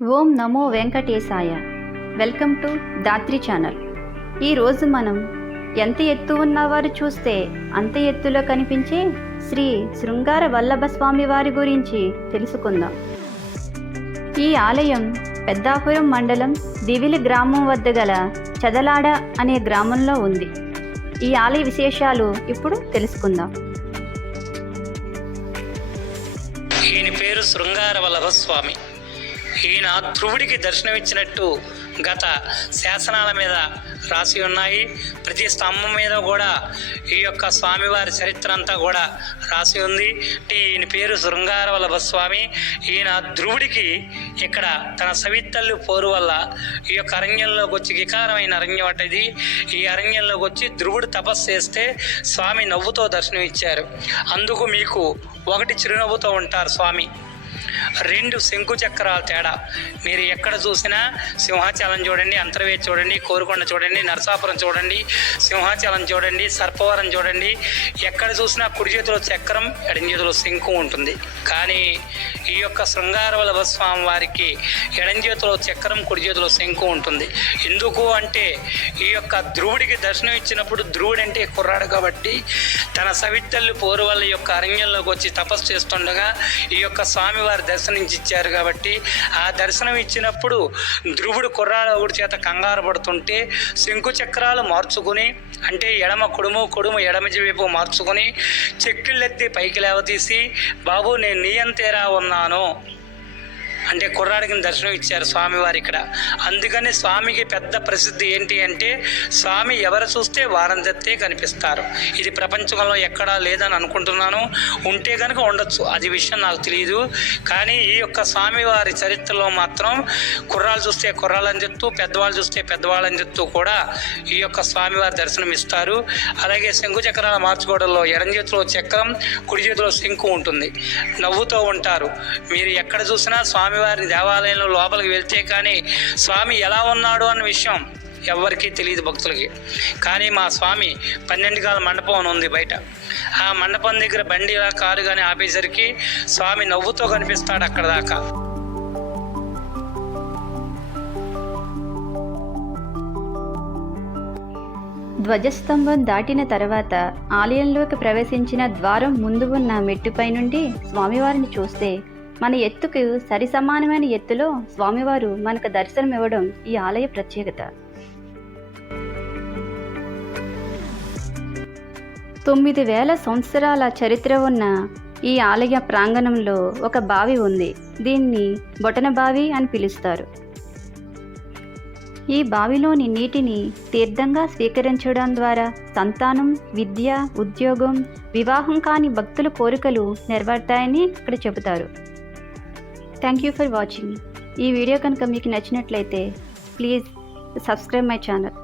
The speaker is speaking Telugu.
ఓం నమో వెంకటేశాయ. Welcome to Dhatri channel. ఈరోజు మనం ఎంత ఎత్తు ఉన్నవారు చూస్తే అంత ఎత్తులో కనిపించే శ్రీ శృంగార వల్లభ స్వామి వారి గురించి తెలుసుకుందాం. ఈ ఆలయం పెద్దాపురం మండలం దివిలి గ్రామం వద్ద గల చదలాడ అనే గ్రామంలో ఉంది. ఈ ఆలయ విశేషాలు ఇప్పుడు తెలుసుకుందాం. ఈయన పేరు శృంగార వల్లభ స్వామి. ఈయన ధ్రువుడికి దర్శనమిచ్చినట్టు గత శాసనాల మీద రాసి ఉన్నాయి. ప్రతి స్తంభం మీద కూడా ఈ యొక్క స్వామివారి చరిత్ర అంతా కూడా రాసి ఉంది. ఈయన పేరు శృంగార వల్లభ స్వామి ఈయన ధ్రువుడికి ఇక్కడ తన సవిత్తల్లు పోరు వల్ల ఈ యొక్క అరణ్యంలోకి వచ్చి వికారమైన అరణ్యం అంటే ఈ అరణ్యంలోకి వచ్చి ధ్రువుడు తపస్సు చేస్తే స్వామి నవ్వుతో దర్శనం ఇచ్చారు అందుకు మీకు ఒకటి చిరునవ్వుతో ఉంటారు స్వామి. రెండు శంకు చక్రాల తేడా. మీరు ఎక్కడ చూసినా సింహాచలం చూడండి అంతర్వేది చూడండి కోరుకొండ చూడండి నరసాపురం చూడండి సింహాచలం చూడండి సర్పవరం చూడండి. ఎక్కడ చూసినా కుడి చేతిలో చక్రం ఎడం చేతిలో శంకు ఉంటుంది. కానీ ఈ యొక్క శృంగారవల్లభ స్వామి వారికి ఎడం చేతిలో చక్రం కుడి చేతిలో శంకు ఉంటుంది. ఎందుకు అంటే ఈ యొక్క ధ్రువుడికి దర్శనం ఇచ్చినప్పుడు ధ్రువుడు అంటే కుర్రాడు కాబట్టి తన సవితల్లి పోరువల్ల యొక్క అరణ్యంలోకి వచ్చి తపస్సు చేస్తుండగా ఈ యొక్క స్వామివారి దర్శనించి ఇచ్చారు కాబట్టి ఆ దర్శనం ఇచ్చినప్పుడు ధ్రువుడు కుర్రాడు చేత కంగారు పడుతుంటే శంకు చక్రాలు మార్చుకుని అంటే ఎడమ కుడుము కుడుము ఎడమ వైపు మార్చుకుని చెక్కిళ్ళెత్తి పైకి లేవతీసి బాబు నేను నీయంతేరా ఉన్నాను అంటే కుర్రాడికి దర్శనం ఇచ్చారు స్వామివారు ఇక్కడ. అందుకని స్వామికి పెద్ద ప్రసిద్ధి ఏంటి అంటే స్వామి ఎవరు చూస్తే వారందరితే కనిపిస్తారు. ఇది ప్రపంచంలో ఎక్కడా లేదని అనుకుంటున్నాను. ఉంటే కనుక ఉండొచ్చు. అది విషయం నాకు తెలియదు కానీ ఈ యొక్క స్వామివారి చరిత్రలో మాత్రం కుర్రాలు చూస్తే కుర్రాలని చెప్తూ పెద్దవాళ్ళు చూస్తే పెద్దవాళ్ళని చెప్తూ కూడా ఈ యొక్క స్వామివారి దర్శనం ఇస్తారు. అలాగే శంకు చక్రాల మార్చుకోవడంలో ఎడం చేతిలో చక్రం కుడి చేతిలో శంకు ఉంటుంది. నవ్వుతూ ఉంటారు. మీరు ఎక్కడ చూసినా స్వామి స్వామివారి దేవాలయంలో లోపలికి వెళ్తే కానీ స్వామి ఎలా ఉన్నాడు? అన్న విషయం ఎవరికీ తెలియదు భక్తులకి. కానీ మా స్వామి పన్నెండు కాల మండపం అని ఉంది బయట. ఆ మండపం దగ్గర బండి కారు కానీ ఆపేసరికి స్వామి నవ్వుతో కనిపిస్తాడు అక్కడ దాకా. ధ్వజస్తంభం దాటిన తర్వాత ఆలయంలోకి ప్రవేశించిన ద్వారం ముందు ఉన్న మెట్టుపై నుండి స్వామివారిని చూస్తే మన ఎత్తుకు సరి సమానమైన ఎత్తులో స్వామివారు మనకు దర్శనం ఇవ్వడం ఈ ఆలయ ప్రత్యేకత. తొమ్మిది వేల సంవత్సరాల చరిత్ర ఉన్న ఈ ఆలయ ప్రాంగణంలో ఒక బావి ఉంది. దీన్ని బొటన బావి అని పిలుస్తారు. ఈ బావిలోని నీటిని తీర్థంగా స్వీకరించడం ద్వారా సంతానం విద్య ఉద్యోగం వివాహం కాని భక్తుల కోరికలు నెరవేరుతాయని ఇక్కడ చెబుతారు. Thank you for watching. ఈ వీడియో కనుక మీకు నచ్చినట్లయితే ప్లీజ్ సబ్స్క్రైబ్ మై ఛానల్.